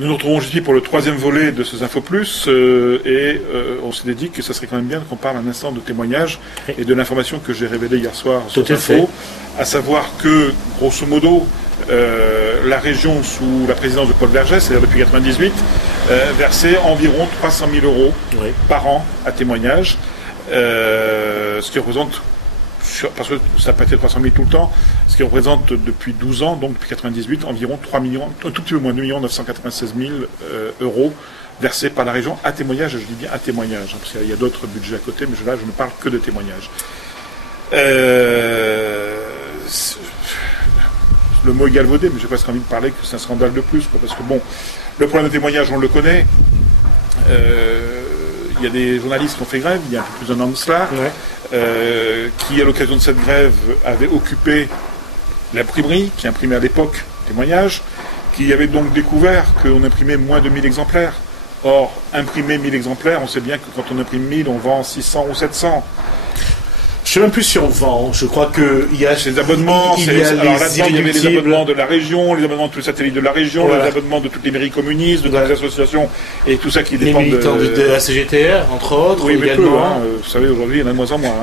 Nous nous retrouvons aujourd'hui pour le 3e volet de ces Infos Plus on s'est dit que ça serait quand même bien qu'on parle un instant de témoignages et de l'information que j'ai révélée hier soir sur Infos, à savoir que, grosso modo, la région sous la présidence de Paul Vergès, c'est-à-dire depuis 1998, versait environ 300 000 euros par an à témoignages, ce qui représente, parce que ça n'a pas été 300 000 tout le temps, ce qui représente depuis 12 ans, donc depuis 1998, environ 3 millions, un tout petit peu moins, 2 996 000 euros versés par la région à témoignage, je dis bien à témoignage, hein, parce qu'il y a d'autres budgets à côté, mais là je ne parle que de témoignages. Le mot est galvaudé, mais j'ai presque envie de parler que c'est un scandale de plus, quoi, parce que bon, le problème de témoignage, on le connaît. Il y a des journalistes qui ont fait grève, il y a un peu plus d'un an de cela, qui, à l'occasion de cette grève, avaient occupé l'imprimerie, qui imprimait à l'époque témoignages, qui avait donc découvert qu'on imprimait moins de 1000 exemplaires. Or, imprimer 1000 exemplaires, on sait bien que quand on imprime 1000, on vend 600 ou 700. Je ne sais même plus si on vend. Je crois qu'il y a ces abonnements. Il y a les abonnements de la région, les abonnements de tous les satellites de la région, les abonnements de toutes les mairies communistes, de toutes les associations et tout ça qui dépend les militants de la CGTR, entre autres. Oui, mais également. peu, hein, vous savez, aujourd'hui, il y en a de moins en moins.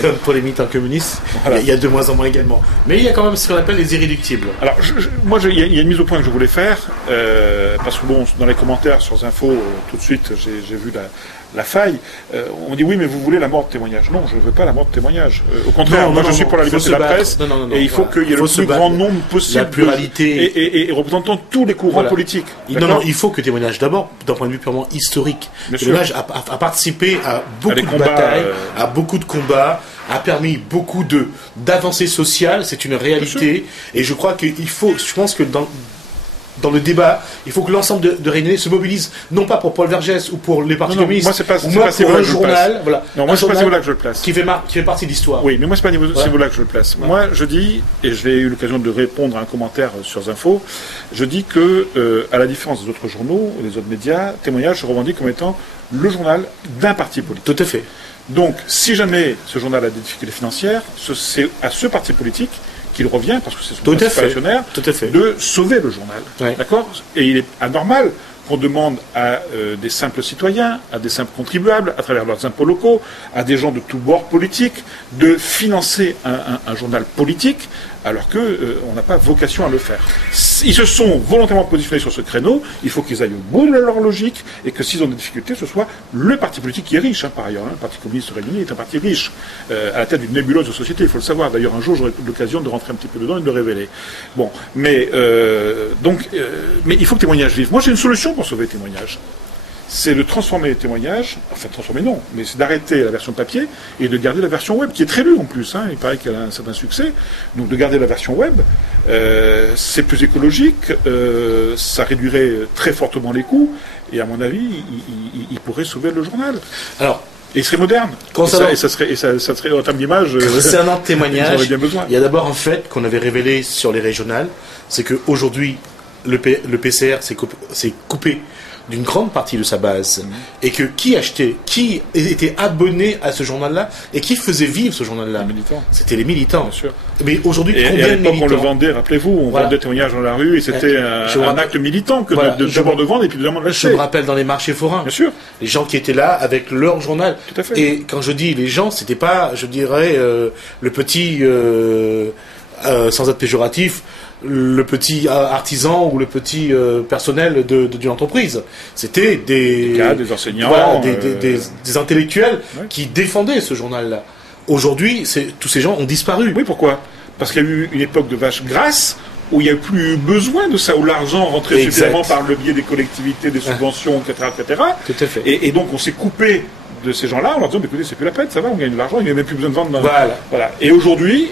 Comme pour les militants communistes, il y a de moins en moins également. Mais il y a quand même ce qu'on appelle les irréductibles. Alors, moi, il y a une mise au point que je voulais faire, parce que bon, dans les commentaires sur Infos, tout de suite, j'ai vu la faille. On dit oui, mais vous voulez la mort de témoignage. Non, je ne veux pas la mort de témoignage. Au contraire, moi je suis pour la liberté de la presse et il faut qu'il y ait le plus grand nombre possible, la pluralité et représentant tous les courants politiques. Non, il faut que témoignage d'abord, d'un point de vue purement historique. Témoignage a participé à beaucoup de batailles, à beaucoup de combats, a permis beaucoup d'avancées sociales. C'est une réalité. Et je crois qu'il faut, je pense que dans le débat, il faut que l'ensemble de Réunionnais se mobilise, non pas pour Paul Vergès ou pour les partis communistes, moi c'est pas pour un journal, voilà. Non, moi c'est pas ce niveau-là que je le place. Qui fait partie de l'histoire. Oui, mais moi c'est pas ce niveau-là que je le place. Voilà. Moi je dis, et je l'ai eu l'occasion de répondre à un commentaire sur Infos, je dis que, à la différence des autres journaux, des autres médias, Témoignage se revendique comme étant le journal d'un parti politique. Tout à fait. Donc, si jamais ce journal a des difficultés financières, c'est à ce parti politique qu'il revient, parce que c'est son principal actionnaire, de sauver le journal. D'accord ? Et il est anormal qu'on demande à des simples citoyens, à des simples contribuables, à travers leurs impôts locaux, à des gens de tous bords politiques, de financer un journal politique, alors qu'on n'a pas vocation à le faire. Ils se sont volontairement positionnés sur ce créneau, il faut qu'ils aillent au bout de leur logique, et que s'ils ont des difficultés, ce soit le parti politique qui est riche, hein, par ailleurs. Hein. Le Parti communiste réuni est un parti riche, à la tête d'une nébuleuse de société, il faut le savoir. D'ailleurs, un jour, j'aurai l'occasion de rentrer un petit peu dedans et de le révéler. Bon, mais il faut que Témoignage vive. Moi, j'ai une solution pour sauver Témoignage. C'est de transformer les témoignages, enfin transformer non, mais c'est d'arrêter la version papier et de garder la version web, qui est très lue en plus, hein, il paraît qu'elle a un certain succès, donc de garder la version web, c'est plus écologique, ça réduirait très fortement les coûts, et à mon avis, il pourrait sauver le journal. Alors, et il serait moderne, ça serait en termes d'image... Concernant Témoignage, il y a d'abord un fait qu'on avait révélé sur les régionales, c'est qu'aujourd'hui, le PCR s'est coupé d'une grande partie de sa base, et que qui était abonné à ce journal-là, et qui faisait vivre ce journal-là? C'était les militants. Bien sûr. Mais aujourd'hui, combien de militants? On le vendait, rappelez-vous, on vendait Témoignage dans la rue, et c'était un acte militant que d'abord de vendre et puis de l'acheter. Je me rappelle dans les marchés forains. Bien sûr. Les gens qui étaient là avec leur journal. Tout à fait. Et quand je dis les gens, c'était pas, je dirais, le petit, sans être péjoratif, le petit artisan ou le petit personnel d'une entreprise. C'était des enseignants, des intellectuels qui défendaient ce journal-là. Aujourd'hui, tous ces gens ont disparu. Oui, pourquoi? Parce qu'il y a eu une époque de vache grasse où il n'y a plus eu besoin de ça, où l'argent rentrait suffisamment par le biais des collectivités, des subventions, etc. Tout à fait. Et donc on s'est coupé de ces gens-là en leur disant, mais écoutez, c'est plus la peine, ça va, on gagne de l'argent, il n'y a même plus besoin de vendre. Voilà. Et aujourd'hui,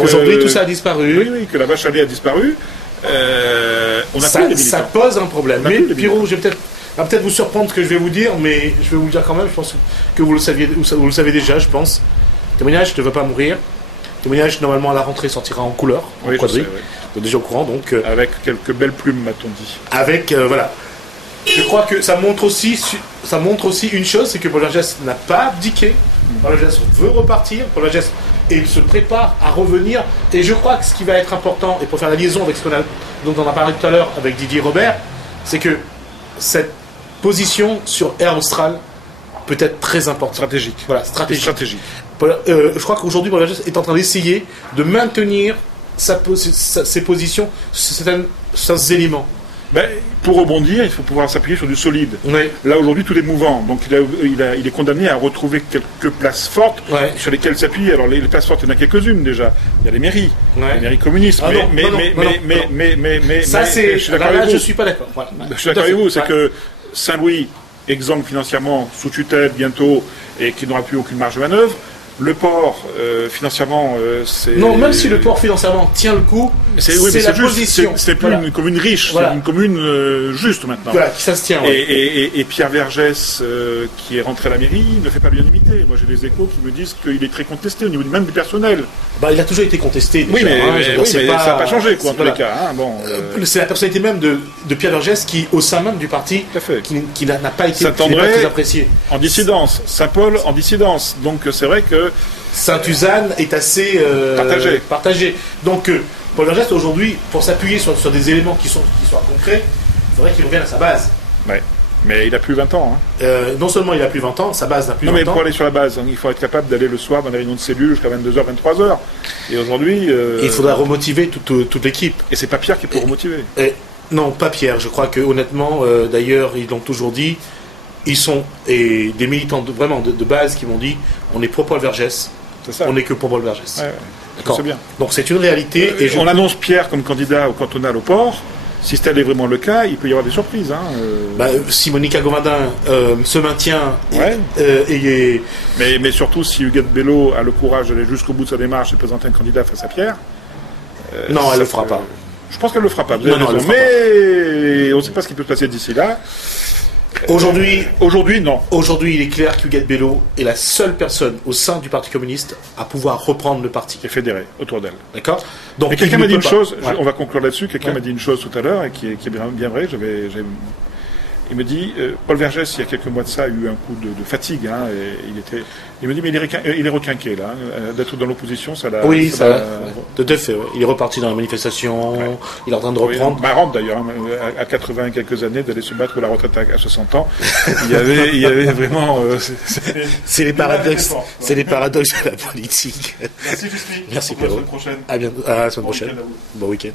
aujourd'hui, tout ça a disparu. Oui, que la vache à lait a disparu. On a plus ça pose un problème. Mais Pierrot, je vais peut-être vous surprendre ce que je vais vous dire, mais je vais vous le dire quand même. Je pense que vous le savez déjà, je pense. Témoignage ne va pas mourir. Témoignage, normalement, à la rentrée, sortira en couleur, en quadrille. Vous êtes déjà au courant, donc... avec quelques belles plumes, m'a-t-on dit. Avec, voilà. Je crois que ça montre aussi une chose, c'est que Paul Vergès n'a pas abdiqué. Paul Vergès veut repartir. Paul Vergès, et il se prépare à revenir. Et je crois que ce qui va être important, et pour faire la liaison avec dont on a parlé tout à l'heure avec Didier Robert, c'est que cette position sur Air Austral peut être très importante. Stratégique. Voilà, stratégique. Je crois qu'aujourd'hui, Paul Vergès est en train d'essayer de maintenir ses positions sur certains éléments. Ben, pour rebondir, il faut pouvoir s'appuyer sur du solide. Oui. Là, aujourd'hui, tout est mouvant. Donc, il est condamné à retrouver quelques places fortes sur lesquelles s'appuyer. Alors, les places fortes, il y en a quelques-unes déjà. Il y a les mairies, les mairies communistes. Mais ça, c'est. Là, je suis pas d'accord. Voilà. Je suis d'accord avec vous. C'est que Saint-Louis, exemple financièrement, sous tutelle bientôt, et qui n'aura plus aucune marge de manœuvre. Le port, financièrement, c'est... Non, même si le port, financièrement, tient le coup, c'est la position. C'est plus une commune riche, c'est une commune juste maintenant. Voilà, qui ça se tient. Et Pierre Vergès, qui est rentré à la mairie, ne fait pas l'unanimité. Moi, j'ai des échos qui me disent qu'il est très contesté au niveau même du personnel. Bah, il a toujours été contesté. Déjà, oui, mais ça n'a pas changé, quoi, en tous les cas. Hein, bon, c'est la personnalité même de Pierre Vergès qui, au sein même du parti, qui n'a pas été très apprécié. En dissidence. Saint-Paul en dissidence. Donc, c'est vrai que Saint-Uzanne est assez partagé. Donc, Paul Vergès, aujourd'hui, pour s'appuyer sur des éléments qui soient concrets, il faudrait qu'il revienne à sa base. Ouais. Mais il a plus 20 ans. Hein. Non seulement il a plus 20 ans, sa base n'a plus 20 ans. Non, mais pour aller sur la base, il faut être capable d'aller le soir dans les réunions de cellules jusqu'à 22h, 23h. Et aujourd'hui... il faudra remotiver toute l'équipe. Et c'est pas Pierre qui peut remotiver. Non, pas Pierre. Je crois que honnêtement, d'ailleurs, ils l'ont toujours dit, ils sont des militants de base qui m'ont dit, on est pour Paul Vergès, on n'est que pour Paul Vergès. Ouais, d'accord. C'est bien. Donc c'est une réalité. On annonce Pierre comme candidat au cantonal au port. Si tel est vraiment le cas, il peut y avoir des surprises. Hein. Si Monica Govindin se maintient, mais surtout si Huguette Bello a le courage d'aller jusqu'au bout de sa démarche et présenter un candidat face à Pierre. Non, elle ne le fera pas. Je pense qu'elle ne le fera pas. Non, mais on ne sait pas ce qui peut se passer d'ici là. Aujourd'hui, non. Aujourd'hui, il est clair qu'Huguette Bello est la seule personne au sein du Parti communiste à pouvoir reprendre le parti. Et fédéré autour d'elle. D'accord. Donc, quelqu'un m'a dit une chose, on va conclure là-dessus, quelqu'un m'a dit une chose tout à l'heure, et qui est bien vrai, il me dit, Paul Vergès, il y a quelques mois de ça, a eu un coup de fatigue, hein, et il me dit, mais il est requinqué, là, d'être dans l'opposition, ça l'a... Oui, tout à fait, il est reparti dans la manifestation, il est en train de reprendre... Marrant d'ailleurs, hein, à 80 et quelques années, d'aller se battre pour la retraite à 60 ans, il y avait vraiment... c'est les paradoxes de la politique. Merci Fuspi. Merci Pierrot. À la semaine prochaine. À la semaine prochaine. Bon week-end.